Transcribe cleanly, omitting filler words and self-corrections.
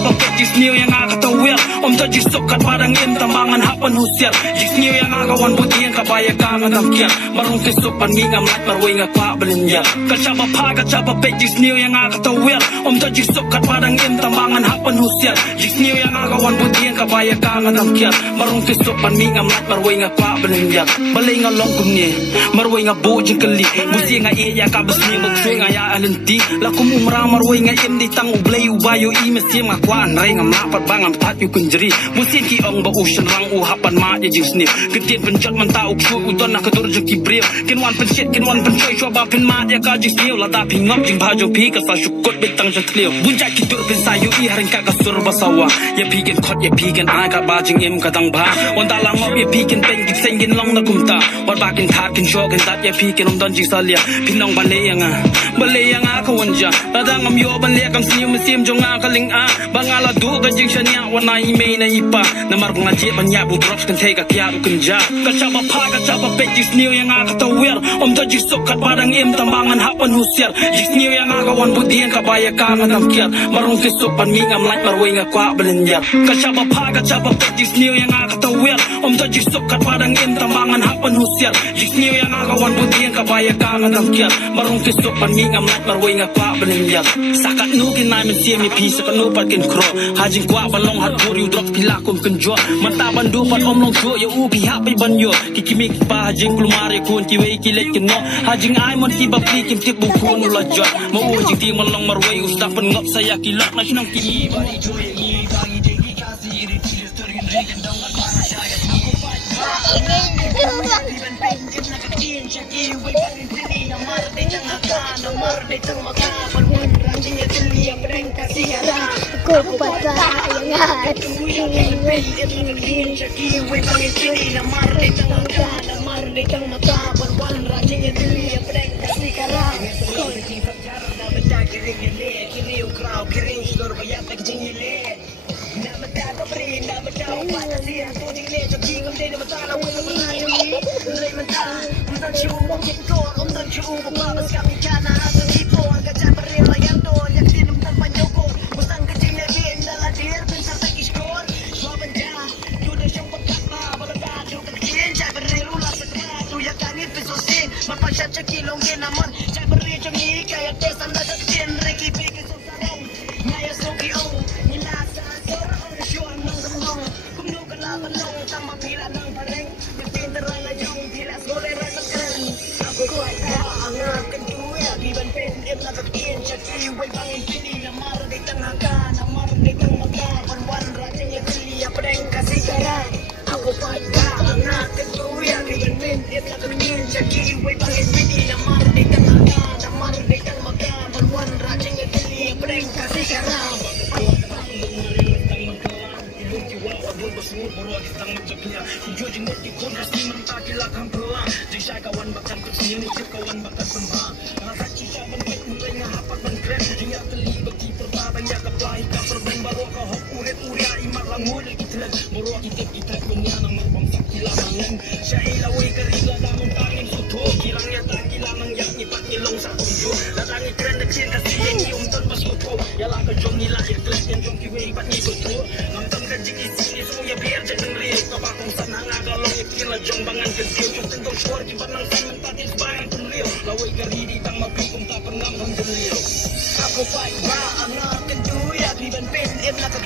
Kacaba pek jis niu yang akatawel Om ta jis sokat padang im tambangan hapan husiat Jis niu yang akawan butian kabaya kangan tamkian Marung tisuk pan mi ngam lat marway nga kwa belinjal Kacaba pa kacaba pek jis niu yang akatawel Om ta jis sokat padang im tambangan hapan husiat Jis niu yang akawan butian kabaya kangan tamkian Marung tisuk pan mi ngam lat marway nga kwa belinjal Balay nga long kumni marway nga bu jingkali Busi nga iya kabasni magsui nga ya alenti Lakum umra marway nga im di tang ublay ubayo imesim nga kwa anray nga mapat bangam tat yu kunjeri Busin ki ong ba usyan rang uhapan ma ya jing snip Ketien penjat manta uksu udon na kadur jeng kibriw Kinwan pensit kinwan pencoy chwa pin ma ya ka jing sniw Lada pingop jing bajo pi ka sa syukot bitang jatliw Bunjak kidur pin sayu i haring ka kasur basawa Ya pigen kot ya pigen ay ka ba jing im kadang ba Wanda langop ya pigen pen gip sengin long na kumta Wat bakin tat kin shok kin tat ya pigen don jing salia Pinong baleyanga kawanja Lada ngam yo baley kam sniw mesim jong nga kaling a Bangala du ka jing shanya wana imay na ipa Namar kong ajit banya bu drops kan tega kya du kenja Kacaba pa kacaba pek jis niu yang akatawir Om ta jis sokat padang im tambangan hapan husiar Jis niu yang akawan budian kabaya kangan tamkiat Marung tisuk pan mi ngam like marway nga kwa belinjar Kacaba pa kacaba pek jis niu yang akatawir Om ta jis sokat padang im tambangan hapan husiar Jis niu yang akawan budian kabaya kangan tamkiat Marung tisuk pan mi ngam like marway nga kwa belinjar Sakat nu kinay men siya mi pi sakat nu pat kin kro Hajing kwa balong hat puri udrop pilakum kenjo Mata bandu pat om long jo ya u pi hap pi banyo Kikimik pa hajing kulumari kun kiwe kilet kino Hajing ay mon ki bapli kim tip bukun ulajot Mau hajing di malong marway ustaf pengop saya kilak na sinang kimi Bari joy ni tangi degi kasi iri tiris turin rikin dongan para syayat Aku pat ba Iban pengen na katin syaki Iwe karin tini na marde tangaka Na marde tangmaka Panwan rajing ya tili yang bereng kasih yara Aku pat ba Iban pengen na katin syaki Iwe karin tini na marde tangaka Na marde tangmaka Panwan rajing ya tili yang bereng kasih yara Kiri ukraw, kiri slur bayat nagjingile Na mataka pre, na mataka patasi Ang tuting le, sa tingam din na matala Wala manayong Lay mata, umdan siya umang kikor Umdan siya umang babas kami ka na Asa tipo, ang kachan pa rin layang doon Yak sinumdan panyaw ko Bustang kaching na rin, daladir Pinsar sa iskor, swaban ka Yun siyang pagkakma, balagad Yung kakien, siya pa rin ulas sa krat Uyak kanit, pisosin, mapasyat siya kilong ginaman Siya pa rin siyang ikay At tesan na kakien, rekipik Ngaya soki o, nilasa Sora o nasyon ng gamong Kung nuka laban lang, tamang pila ng pareng Nagpintaran na yung pilas Golera ng karen Ako ko ay ang aking tuya Biban pindim na kakin Siya kiway bangin pili Na maraday tang haka Na maraday tang maka Panwan rajing ya pili Ya pareng kasigara Ako ko ay ang aking tuya Biban pindim na kakin Siya kiway bangin pili Na maraday tang haka Na maraday tang maka Panwan rajing ya pili Ya pareng kasigara Semua borok di tang macamnya Hijau jenggot di kondras di mentah kilakang pelang Jisai kawan bakal kecil Nisip kawan bakal sembah Rasa cisah benbet mulai ngahapak dan keren Jingga teli bagi pertabanya Keplahi kapar ben baro ka hok uret uria Imat langur kitren Borok kitip kitret dunia Nang merbang sakilah mangin Syahila way keriga damang tangin suto Kilangnya tak kilang nang yak nyipat nilong sa kunjo Datangi keren deksin kasih yang kium ton pas luto Yalah ke jong nila ikhlas yang jong kiwe ipat nikuto Ngamtam ka jing isi ya biar jangan riuk kabakong sana ngagalong ikila jong bangan kecil yung tentong syur di banang san mentatis bayang penril laway karidi tang mapikong tapang ngam hang denril ako pa iba ang akin tuya biban pin if nakak